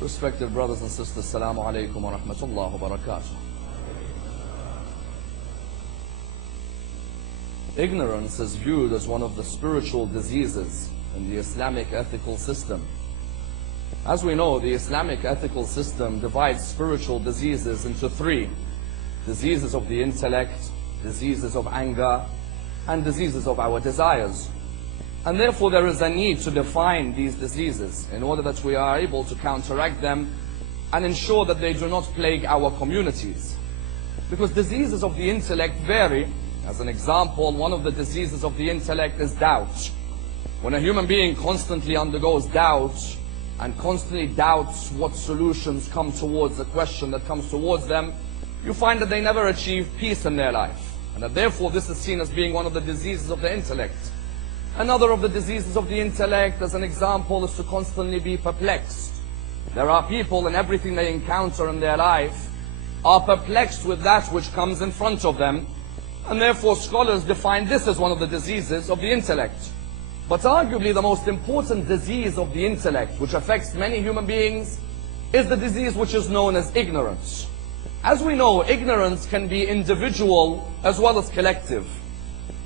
Respected brothers and sisters, Assalamu alaikum wa rahmatullahi wa barakatuh. Ignorance is viewed as one of the spiritual diseases in the Islamic ethical system. As we know, the Islamic ethical system divides spiritual diseases into three: diseases of the intellect, diseases of anger, and diseases of our desires. And therefore there is a need to define these diseases in order that we are able to counteract them and ensure that they do not plague our communities. Because diseases of the intellect vary. As an example, one of the diseases of the intellect is doubt. When a human being constantly undergoes doubt and constantly doubts what solutions come towards the question that comes towards them, you find that they never achieve peace in their life. And that therefore this is seen as being one of the diseases of the intellect. Another of the diseases of the intellect, as an example, is to constantly be perplexed. There are people, and everything they encounter in their life are perplexed with that which comes in front of them, and therefore scholars define this as one of the diseases of the intellect. But arguably the most important disease of the intellect, which affects many human beings, is the disease which is known as ignorance. As we know, ignorance can be individual as well as collective.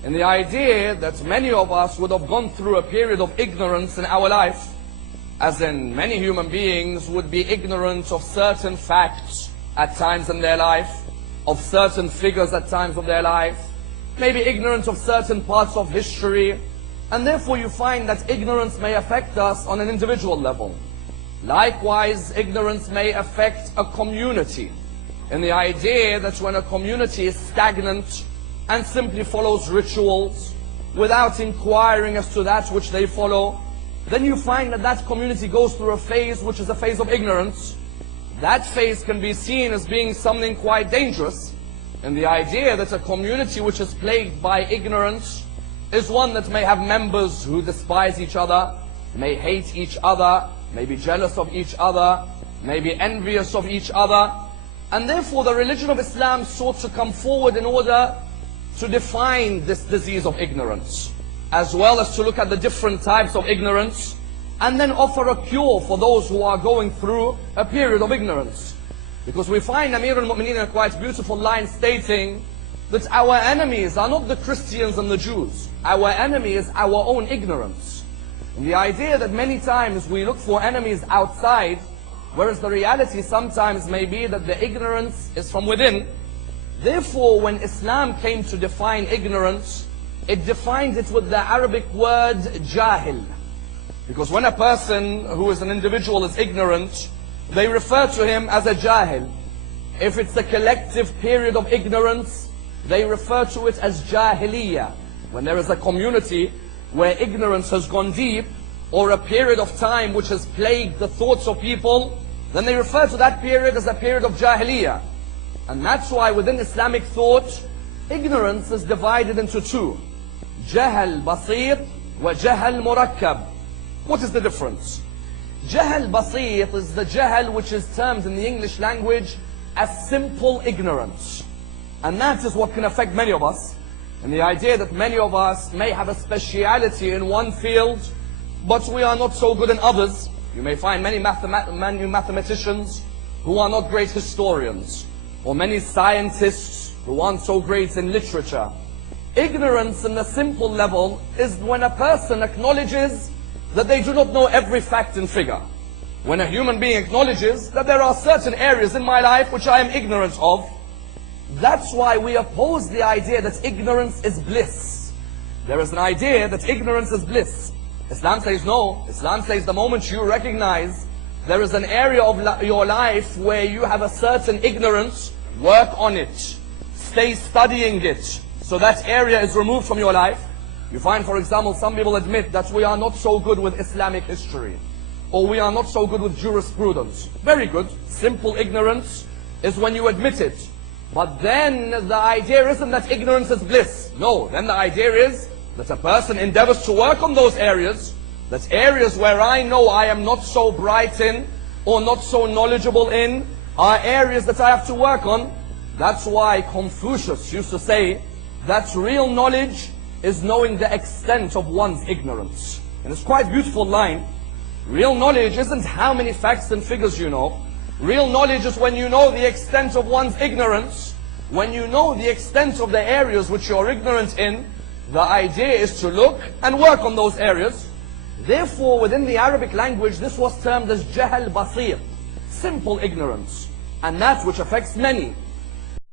And the idea that many of us would have gone through a period of ignorance in our life, as in many human beings would be ignorant of certain facts at times in their life, of certain figures at times of their life, maybe ignorant of certain parts of history, and therefore you find that ignorance may affect us on an individual level. Likewise, ignorance may affect a community, in the idea that when a community is stagnant and simply follows rituals without inquiring as to that which they follow, then you find that that community goes through a phase which is a phase of ignorance. That phase can be seen as being something quite dangerous, and the idea that a community which is plagued by ignorance is one that may have members who despise each other, may hate each other, may be jealous of each other, may be envious of each other. And therefore the religion of Islam sought to come forward in order to define this disease of ignorance, as well as to look at the different types of ignorance, and then offer a cure for those who are going through a period of ignorance. Because we find Amir al-Mu'mineen a quite beautiful line stating that our enemies are not the Christians and the Jews. Our enemy is our own ignorance. And the idea that many times we look for enemies outside, whereas the reality sometimes may be that the ignorance is from within. Therefore, when Islam came to define ignorance, it defined it with the Arabic word jahil. Because when a person who is an individual is ignorant, they refer to him as a jahil. If it's a collective period of ignorance, they refer to it as jahiliyyah. When there is a community where ignorance has gone deep, or a period of time which has plagued the thoughts of people, then they refer to that period as a period of jahiliyyah. And that's why within Islamic thought, ignorance is divided into two: jahal basit wa jahal murakkab. What is the difference? Jahal basit is the jahal which is termed in the English language as simple ignorance. And that is what can affect many of us. And the idea that many of us may have a speciality in one field, but we are not so good in others. You may find many mathematicians who are not great historians, or many scientists who aren't so great in literature. Ignorance in the simple level is when a person acknowledges that they do not know every fact and figure. When a human being acknowledges that there are certain areas in my life which I am ignorant of. That's why we oppose the idea that ignorance is bliss. There is an idea that ignorance is bliss. Islam says no. Islam says the moment you recognize there is an area of your life where you have a certain ignorance, work on it. Stay studying it, so that area is removed from your life. You find, for example, some people admit that we are not so good with Islamic history, or we are not so good with jurisprudence. Very good. Simple ignorance is when you admit it. But then the idea isn't that ignorance is bliss. No, then the idea is that a person endeavors to work on those areas, that areas where I know I am not so bright in, or not so knowledgeable in, are areas that I have to work on. That's why Confucius used to say that real knowledge is knowing the extent of one's ignorance. And it's quite a beautiful line, Real knowledge isn't how many facts and figures you know. Real knowledge is when you know the extent of one's ignorance, when you know the extent of the areas which you're ignorant in. The idea is to look and work on those areas. Therefore, within the Arabic language, this was termed as jahl basir, simple ignorance, and that which affects many.